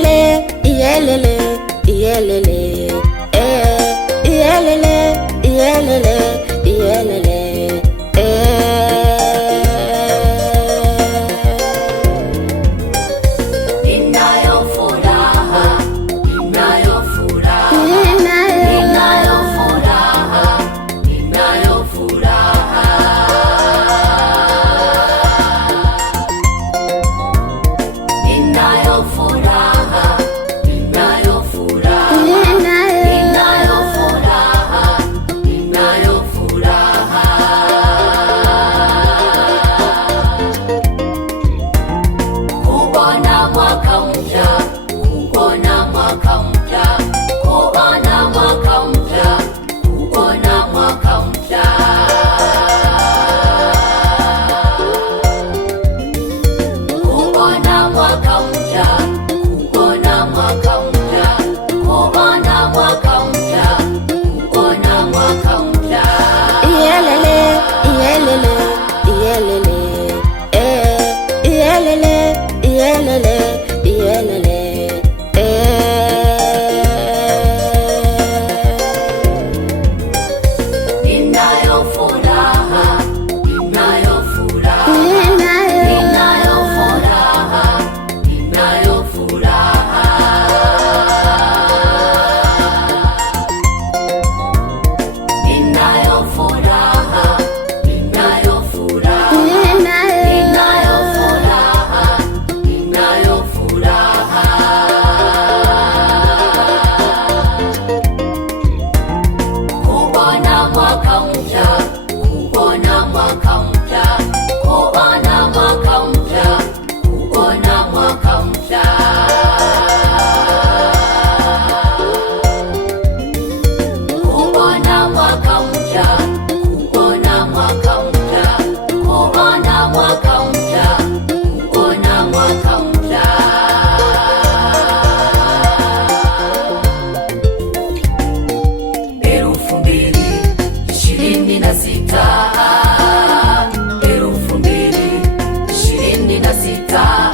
Iyelele, iyelele, iyelele, iyelele, iyelele, iyelele, Ninayo furaha, ninayo furaha, ninayo furaha, ninayo furaha. Ninayo furaha, ninayo furaha, ninayo furaha, ninayo furaha. Kuona mwaka mpya, kuona mwaka mpya, kuona mwaka mpya, kuona mwaka mpya. Kuona mwaka mpya, kuona mwaka mpya, kuona mwaka mpya, kuona mwaka mpya. iyelele, iyelele, iyelele, iyelele, iyelele, iyelele, Ninayo furaha, ninayo furaha, ninayo furaha, ninayo furaha. Ninayo furaha, ninayo furaha, ninayo furaha, ninayo furaha. Kuona mwaka mpya, kuona mwaka mpya, kuona mwaka mpya, kuona mwaka mpya. Kuona mwaka mpya, kuona mwaka mpya, kuona mwaka mpya, kuona mwaka mpya. Elfu mbili ishirini na sita, elfu mbili ishirini na sita.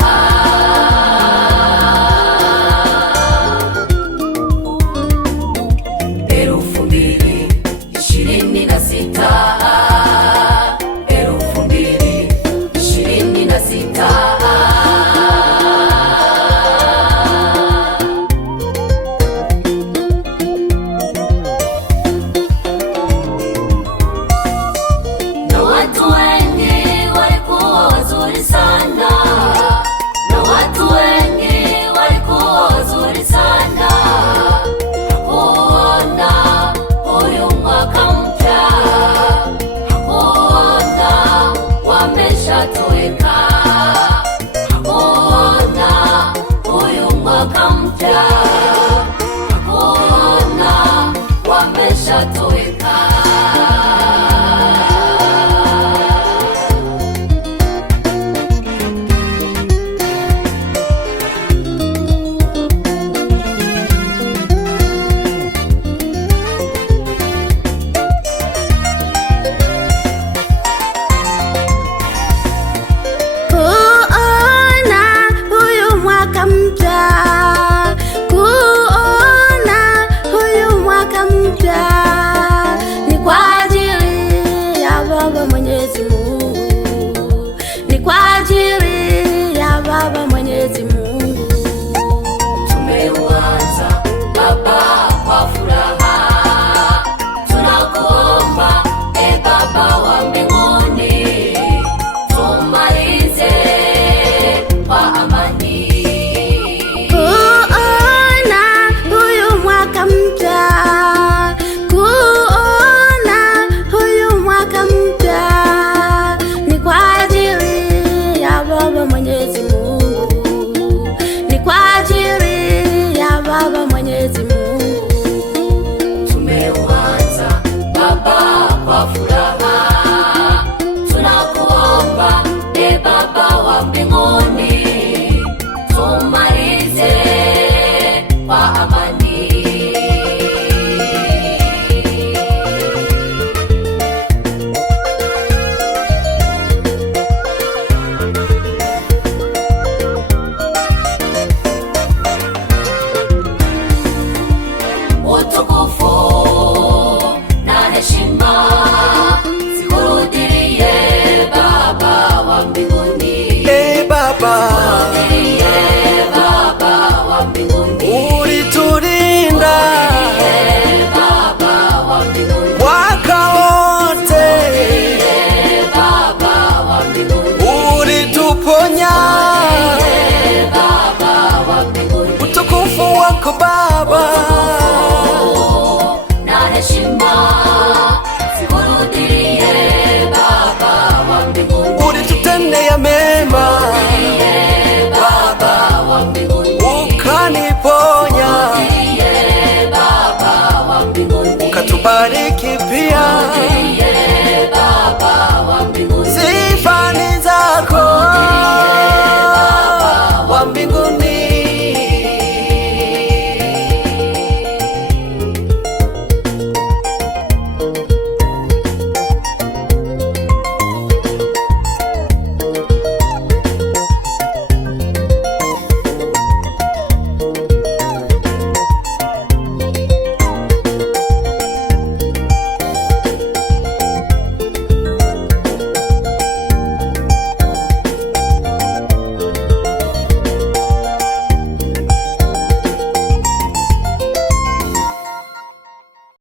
Elfu mbili ishirini na sita, elfu mbili ishirini na sita. Na watu wengi walikuwa wazuri sana, na watu wengi walikuwa wazuri sana. Hakuona huyu mwaka mpya, hakuona wameshatoweka, hakuona huyu mwaka mpya, hakuona wameshatoweka. kuona huyu mwaka mpya, kuona huyu mwaka mpya ni kwa ajili ya Baba Mwenyezi Mungu, ni kwa ajili ya Baba Mwenyezi Mungu. Tumeuanza Baba kwa furaha, tunakuomba e Baba wa mbinguni, tumalize kwa amani. mbinguni, ulitulinda Baba wa mbinguni, mwaka wote, Baba wa mbinguni, ulituponya Baba wa mbinguni, utukufu wako Baba na heshima zikurudie Baba wa mbinguni, ulitutendea mema Baba wa mbinguni, ukaniponya Baba wa mbinguni, ukatubariki